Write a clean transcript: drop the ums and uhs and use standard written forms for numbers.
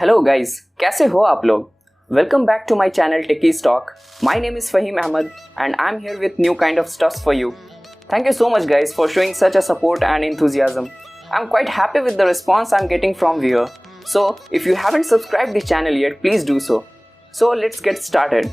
Hello guys, कैसे हो आप लोग? Welcome back to my channel techies talk. My name is Faheem Ahmad and I'm here with new kind of stuff for you. Thank you so much guys for showing such a support and enthusiasm. I'm quite happy with the response I'm getting from viewer. So if you haven't subscribed the channel yet, please do so. So let's get started.